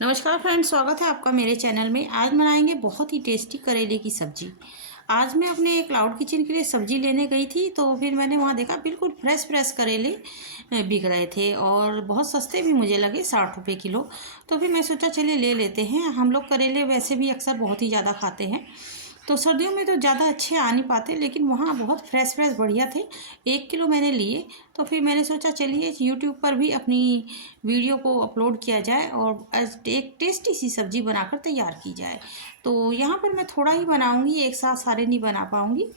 नमस्कार फ्रेंड्स, स्वागत है आपका मेरे चैनल में। आज बनाएंगे बहुत ही टेस्टी करेले की सब्जी। आज मैं अपने क्लाउड किचन के लिए सब्जी लेने गई थी, तो फिर मैंने वहाँ देखा बिल्कुल फ्रेश फ्रेश करेले बिक रहे थे और बहुत सस्ते भी मुझे लगे, 60 रुपये किलो। तो फिर मैं सोचा चलिए ले लेते हैं। हम लोग करेले वैसे भी अक्सर बहुत ही ज़्यादा खाते हैं, तो सर्दियों में तो ज़्यादा अच्छे आ नहीं पाते, लेकिन वहाँ बहुत फ्रेश फ्रेश बढ़िया थे। 1 किलो मैंने लिए। तो फिर मैंने सोचा चलिए यूट्यूब पर भी अपनी वीडियो को अपलोड किया जाए और एक टेस्टी सी सब्ज़ी बनाकर तैयार की जाए। तो यहाँ पर मैं थोड़ा ही बनाऊँगी, एक साथ सारे नहीं बना पाऊँगी,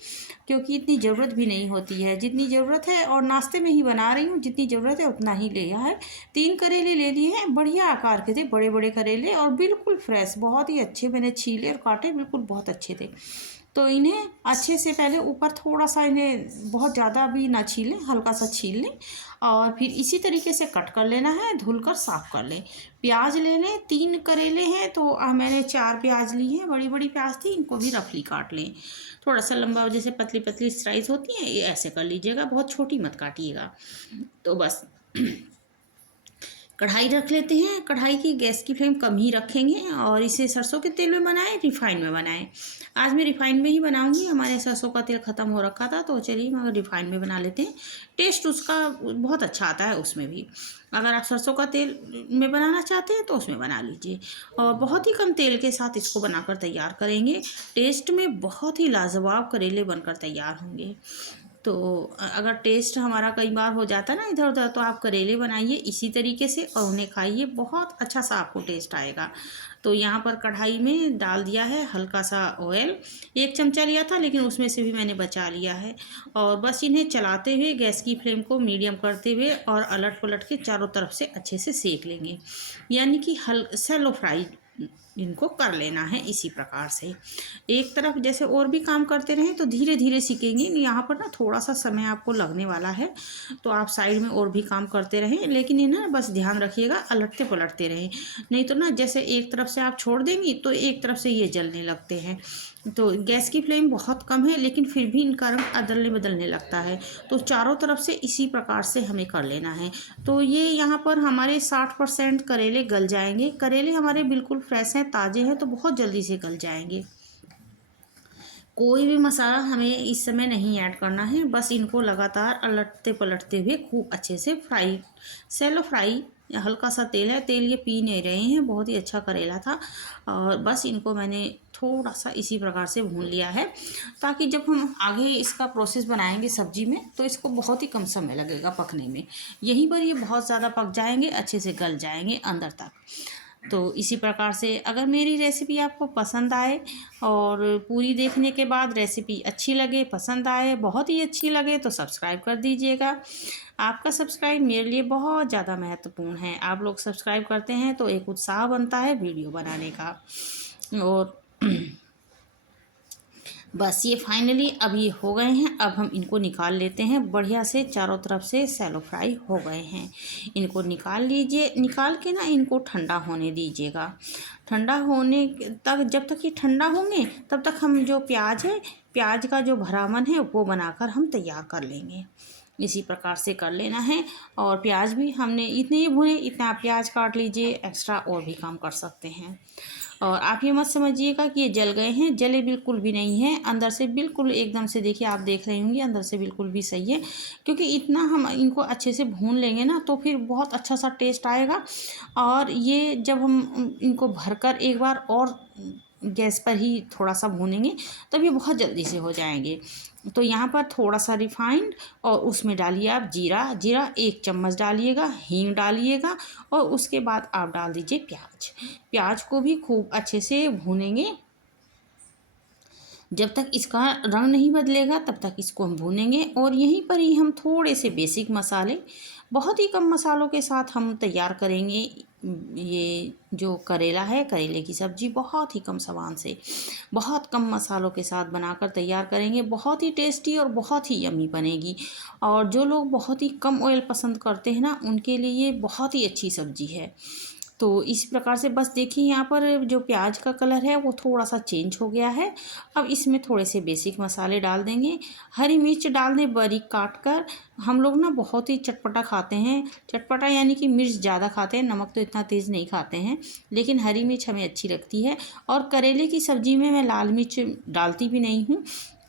क्योंकि इतनी ज़रूरत भी नहीं होती है। जितनी ज़रूरत है, और नाश्ते में ही बना रही हूँ, जितनी ज़रूरत है उतना ही लिया है। 3 करेले ले लिए हैं, बढ़िया आकार के थे, बड़े बड़े करेले और बिल्कुल फ्रेश, बहुत ही अच्छे। मैंने छीले और काटे, बिल्कुल बहुत अच्छे थे। तो इन्हें अच्छे से पहले ऊपर थोड़ा सा, इन्हें बहुत ज़्यादा भी ना छीलें, हल्का सा छील लें और फिर इसी तरीके से कट कर लेना है, धुलकर साफ़ कर लें। प्याज ले लें, 3 करेले हैं तो मैंने 4 प्याज ली हैं, बड़ी बड़ी प्याज थी, इनको भी रफली काट लें। थोड़ा सा लंबा, जैसे पतली पतली स्लाइस होती हैं, ये ऐसे कर लीजिएगा, बहुत छोटी मत काटिएगा। तो बस कढ़ाई रख लेते हैं। कढ़ाई की गैस की फ्लेम कम ही रखेंगे और इसे सरसों के तेल में बनाएं, रिफाइंड में बनाएं। आज मैं रिफाइंड में ही बनाऊंगी, हमारे सरसों का तेल ख़त्म हो रखा था, तो चलिए मगर रिफाइंड में बना लेते हैं। टेस्ट उसका बहुत अच्छा आता है उसमें भी। अगर आप सरसों का तेल में बनाना चाहते हैं तो उसमें बना लीजिए, और बहुत ही कम तेल के साथ इसको बनाकर तैयार करेंगे। टेस्ट में बहुत ही लाजवाब करेले बनकर तैयार होंगे। तो अगर टेस्ट हमारा कई बार हो जाता है ना इधर उधर, तो आप करेले बनाइए इसी तरीके से और उन्हें खाइए, बहुत अच्छा सा आपको टेस्ट आएगा। तो यहाँ पर कढ़ाई में डाल दिया है हल्का सा ऑयल, 1 चमचा लिया था लेकिन उसमें से भी मैंने बचा लिया है। और बस इन्हें चलाते हुए गैस की फ्लेम को मीडियम करते हुए और अलट पलट के चारों तरफ से अच्छे से सेक लेंगे, यानी कि सैलो फ्राई इनको कर लेना है। इसी प्रकार से एक तरफ जैसे और भी काम करते रहें तो धीरे धीरे सीखेंगे। यहाँ पर ना थोड़ा सा समय आपको लगने वाला है, तो आप साइड में और भी काम करते रहें, लेकिन ये ना बस ध्यान रखिएगा, अलटते पलटते रहें। नहीं तो ना जैसे एक तरफ से आप छोड़ देंगी तो एक तरफ से ये जलने लगते हैं। तो गैस की फ्लेम बहुत कम है, लेकिन फिर भी इनका रंग अदलने बदलने लगता है। तो चारों तरफ से इसी प्रकार से हमें कर लेना है। तो ये यहाँ पर हमारे 60% करेले गल जाएंगे। करेले हमारे बिल्कुल फ्रेश हैं, ताज़े हैं, तो बहुत जल्दी से गल जाएंगे। कोई भी मसाला हमें इस समय नहीं ऐड करना है, बस इनको लगातार अलटते पलटते हुए खूब अच्छे से फ्राई, सैलो फ्राई। हल्का सा तेल है, तेल ये पी नहीं रहे हैं, बहुत ही अच्छा करेला था। और बस इनको मैंने थोड़ा सा इसी प्रकार से भून लिया है, ताकि जब हम आगे इसका प्रोसेस बनाएंगे सब्जी में तो इसको बहुत ही कम समय लगेगा पकने में। यहीं पर ये बहुत ज़्यादा पक जाएंगे, अच्छे से गल जाएंगे अंदर तक। तो इसी प्रकार से अगर मेरी रेसिपी आपको पसंद आए और पूरी देखने के बाद रेसिपी अच्छी लगे, पसंद आए, बहुत ही अच्छी लगे, तो सब्सक्राइब कर दीजिएगा। आपका सब्सक्राइब मेरे लिए बहुत ज़्यादा महत्वपूर्ण है। आप लोग सब्सक्राइब करते हैं तो एक उत्साह बनता है वीडियो बनाने का। और बस ये फाइनली अभी हो गए हैं। अब हम इनको निकाल लेते हैं। बढ़िया से चारों तरफ से सैलो फ्राई हो गए हैं। इनको निकाल लीजिए। निकाल के ना इनको ठंडा होने दीजिएगा। ठंडा होने तक, जब तक ये ठंडा होंगे तब तक हम जो प्याज है, प्याज का जो भरावन है वो बनाकर हम तैयार कर लेंगे। इसी प्रकार से कर लेना है। और प्याज भी हमने इतने ही भुने, इतना प्याज काट लीजिए, एक्स्ट्रा और भी काम कर सकते हैं। और आप ये मत समझिएगा कि ये जल गए हैं, जले बिल्कुल भी नहीं हैं। अंदर से बिल्कुल एकदम से, देखिए आप देख रहे होंगे, अंदर से बिल्कुल भी सही है। क्योंकि इतना हम इनको अच्छे से भून लेंगे ना तो फिर बहुत अच्छा सा टेस्ट आएगा। और ये जब हम इनको भरकर एक बार और गैस पर ही थोड़ा सा भूनेंगे तब ये बहुत जल्दी से हो जाएंगे। तो यहाँ पर थोड़ा सा रिफाइंड, और उसमें डालिए आप जीरा। जीरा 1 चम्मच डालिएगा, हींग डालिएगा, और उसके बाद आप डाल दीजिए प्याज। प्याज को भी खूब अच्छे से भूनेंगे। जब तक इसका रंग नहीं बदलेगा तब तक इसको हम भूनेंगे। और यहीं पर ही हम थोड़े से बेसिक मसाले, बहुत ही कम मसालों के साथ हम तैयार करेंगे। ये जो करेला है, करेले की सब्ज़ी बहुत ही कम सामान से, बहुत कम मसालों के साथ बनाकर तैयार करेंगे। बहुत ही टेस्टी और बहुत ही यम्मी बनेगी। और जो लोग बहुत ही कम ऑयल पसंद करते हैं ना, उनके लिए ये बहुत ही अच्छी सब्ज़ी है। तो इस प्रकार से बस देखिए यहाँ पर जो प्याज का कलर है वो थोड़ा सा चेंज हो गया है। अब इसमें थोड़े से बेसिक मसाले डाल देंगे। हरी मिर्च डाल दें बारीक काट कर। हम लोग ना बहुत ही चटपटा खाते हैं, चटपटा यानी कि मिर्च ज़्यादा खाते हैं, नमक तो इतना तेज़ नहीं खाते हैं, लेकिन हरी मिर्च हमें अच्छी लगती है। और करेले की सब्ज़ी में मैं लाल मिर्च डालती भी नहीं हूँ,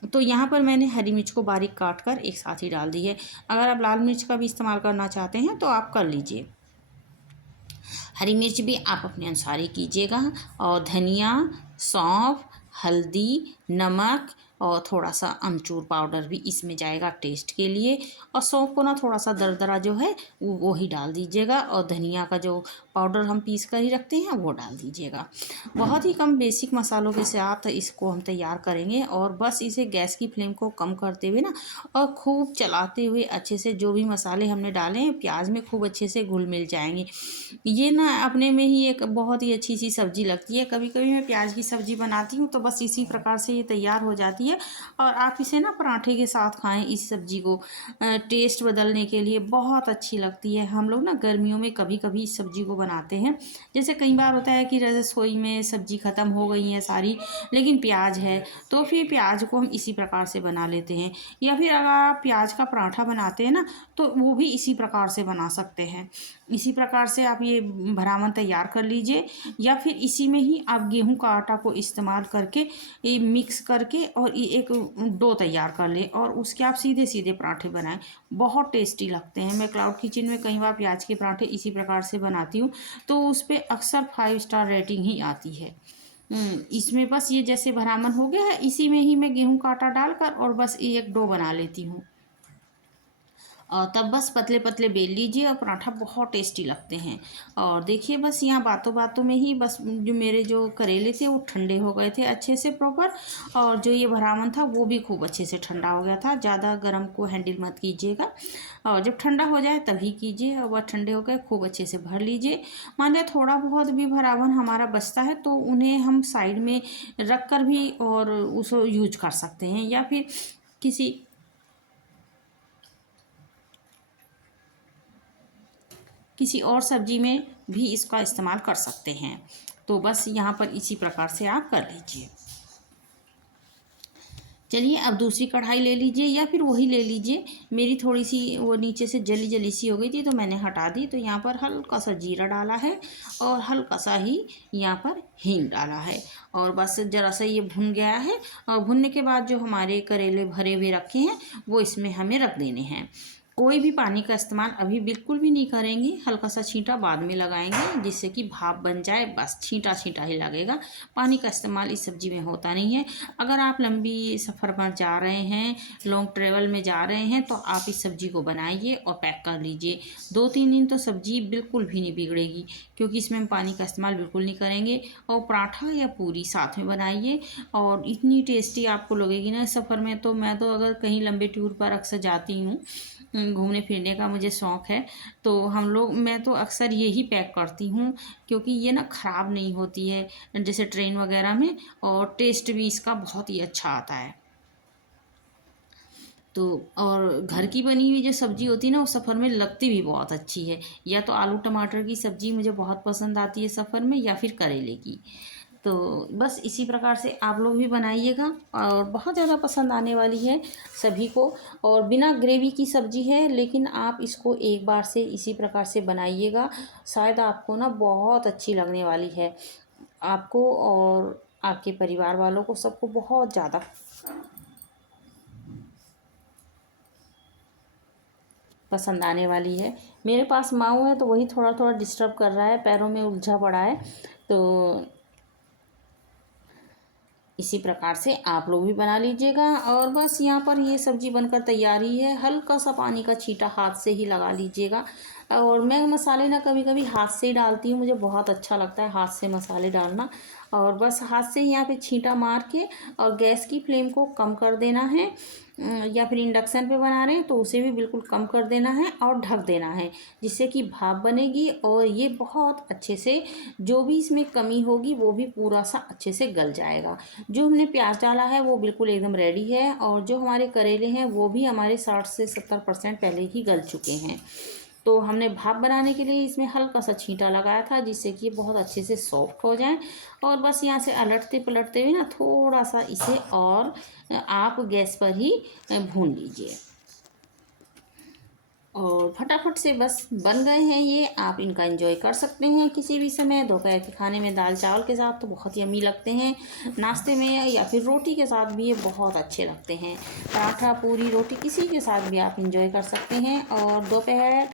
तो यहाँ पर मैंने हरी मिर्च को बारीक काट कर एक साथ ही डाल दी है। अगर आप लाल मिर्च का भी इस्तेमाल करना चाहते हैं तो आप कर लीजिए। हरी मिर्च भी आप अपने अनुसार ही कीजिएगा। और धनिया, सौंफ, हल्दी, नमक और थोड़ा सा अमचूर पाउडर भी इसमें जाएगा टेस्ट के लिए। और सौंफ को ना थोड़ा सा दरदरा जो है वो ही डाल दीजिएगा। और धनिया का जो पाउडर हम पीस कर ही रखते हैं वो डाल दीजिएगा। बहुत ही कम बेसिक मसालों के साथ इसको हम तैयार करेंगे। और बस इसे गैस की फ्लेम को कम करते हुए ना और खूब चलाते हुए अच्छे से जो भी मसाले हमने डाले हैं प्याज में खूब अच्छे से घुल मिल जाएंगे। ये ना अपने में ही एक बहुत ही अच्छी सी सब्ज़ी लगती है। कभी कभी मैं प्याज की सब्ज़ी बनाती हूँ तो बस इसी प्रकार से ये तैयार हो जाती है। और आप इसे ना पराठे के साथ खाएं। इस सब्ज़ी को टेस्ट बदलने के लिए बहुत अच्छी लगती है। हम लोग ना गर्मियों में कभी कभी इस सब्ज़ी को बनाते हैं। जैसे कई बार होता है कि रसोई में सब्ज़ी ख़त्म हो गई है सारी, लेकिन प्याज है, तो फिर प्याज को हम इसी प्रकार से बना लेते हैं। या फिर अगर आप प्याज का पराठा बनाते हैं ना तो वो भी इसी प्रकार से बना सकते हैं। इसी प्रकार से आप ये भरावन तैयार कर लीजिए। या फिर इसी में ही आप गेहूं का आटा को इस्तेमाल करके ये मिक्स करके और ये एक डो तैयार कर लें और उसके आप सीधे सीधे पराठे बनाएं। बहुत टेस्टी लगते हैं। मैं क्लाउड किचन में कई बार प्याज के पराठे इसी प्रकार से बनाती हूँ, तो उस पर अक्सर 5 स्टार रेटिंग ही आती है। इसमें बस ये जैसे भरावन हो गया है, इसी में ही मैं गेहूं का आटा डालकर और बस ये एक डो बना लेती हूँ। और तब बस पतले पतले बेल लीजिए और पराठा बहुत टेस्टी लगते हैं। और देखिए बस यहाँ बातों बातों में ही बस जो मेरे जो करेले थे वो ठंडे हो गए थे अच्छे से प्रॉपर। और जो ये भरावन था वो भी खूब अच्छे से ठंडा हो गया था। ज़्यादा गर्म को हैंडल मत कीजिएगा, और जब ठंडा हो जाए तभी कीजिए। और वह ठंडे हो गए खूब अच्छे से भर लीजिए। मान लिया थोड़ा बहुत भी भरावन हमारा बचता है तो उन्हें हम साइड में रख कर भी और उसको यूज कर सकते हैं। या फिर किसी किसी और सब्जी में भी इसका इस्तेमाल कर सकते हैं। तो बस यहाँ पर इसी प्रकार से आप कर लीजिए। चलिए अब दूसरी कढ़ाई ले लीजिए या फिर वही ले लीजिए। मेरी थोड़ी सी वो नीचे से जली जली सी हो गई थी तो मैंने हटा दी। तो यहाँ पर हल्का सा जीरा डाला है और हल्का सा ही यहाँ पर हींग डाला है। और बस ज़रा सा ये भुन गया है। और भुनने के बाद जो हमारे करेले भरे हुए रखे हैं वो इसमें हमें रख देने हैं। कोई भी पानी का इस्तेमाल अभी बिल्कुल भी नहीं करेंगे। हल्का सा छींटा बाद में लगाएंगे जिससे कि भाप बन जाए, बस छींटा छींटा ही लगेगा। पानी का इस्तेमाल इस सब्ज़ी में होता नहीं है। अगर आप लंबी सफ़र पर जा रहे हैं, लॉन्ग ट्रेवल में जा रहे हैं, तो आप इस सब्ज़ी को बनाइए और पैक कर लीजिए। 2-3 दिन तो सब्ज़ी बिल्कुल भी नहीं बिगड़ेगी, क्योंकि इसमें हम पानी का इस्तेमाल बिल्कुल नहीं करेंगे। और पराठा या पूरी साथ में बनाइए और इतनी टेस्टी आपको लगेगी ना सफ़र में। तो मैं तो अगर कहीं लंबे टूर पर अक्सर जाती हूँ, घूमने फिरने का मुझे शौक़ है, तो मैं तो अक्सर यही पैक करती हूँ, क्योंकि ये ना ख़राब नहीं होती है जैसे ट्रेन वगैरह में। और टेस्ट भी इसका बहुत ही अच्छा आता है। तो और घर की बनी हुई जो सब्ज़ी होती है ना वो सफ़र में लगती भी बहुत अच्छी है। या तो आलू टमाटर की सब्ज़ी मुझे बहुत पसंद आती है सफ़र में, या फिर करेले की। तो बस इसी प्रकार से आप लोग भी बनाइएगा और बहुत ज़्यादा पसंद आने वाली है सभी को। और बिना ग्रेवी की सब्ज़ी है, लेकिन आप इसको एक बार से इसी प्रकार से बनाइएगा। शायद आपको ना बहुत अच्छी लगने वाली है, आपको और आपके परिवार वालों को, सबको बहुत ज़्यादा पसंद आने वाली है। मेरे पास माऊ है तो वही थोड़ा थोड़ा डिस्टर्ब कर रहा है, पैरों में उलझा पड़ा है। तो इसी प्रकार से आप लोग भी बना लीजिएगा। और बस यहाँ पर ये सब्ज़ी बनकर तैयार ही है। हल्का सा पानी का छींटा हाथ से ही लगा लीजिएगा। और मैं मसाले ना कभी कभी हाथ से ही डालती हूँ, मुझे बहुत अच्छा लगता है हाथ से मसाले डालना। और बस हाथ से ही यहाँ पे छींटा मार के और गैस की फ्लेम को कम कर देना है। या फिर इंडक्शन पे बना रहे हैं तो उसे भी बिल्कुल कम कर देना है और ढक देना है, जिससे कि भाप बनेगी और ये बहुत अच्छे से जो भी इसमें कमी होगी वो भी पूरा सा अच्छे से गल जाएगा। जो हमने प्याज डाला है वो बिल्कुल एकदम रेडी है। और जो हमारे करेले हैं वो भी हमारे 60 से 70% पहले ही गल चुके हैं। तो हमने भाप बनाने के लिए इसमें हल्का सा छींटा लगाया था, जिससे कि ये बहुत अच्छे से सॉफ्ट हो जाए। और बस यहाँ से अलटते पलटते हुए ना थोड़ा सा इसे और आप गैस पर ही भून लीजिए। और फटाफट से बस बन गए हैं ये। आप इनका एंजॉय कर सकते हैं किसी भी समय। दोपहर के खाने में दाल चावल के साथ तो बहुत यम्मी लगते हैं, नाश्ते में या फिर रोटी के साथ भी ये बहुत अच्छे लगते हैं। पराठा, पूरी, रोटी किसी के साथ भी आप एंजॉय कर सकते हैं। और दोपहर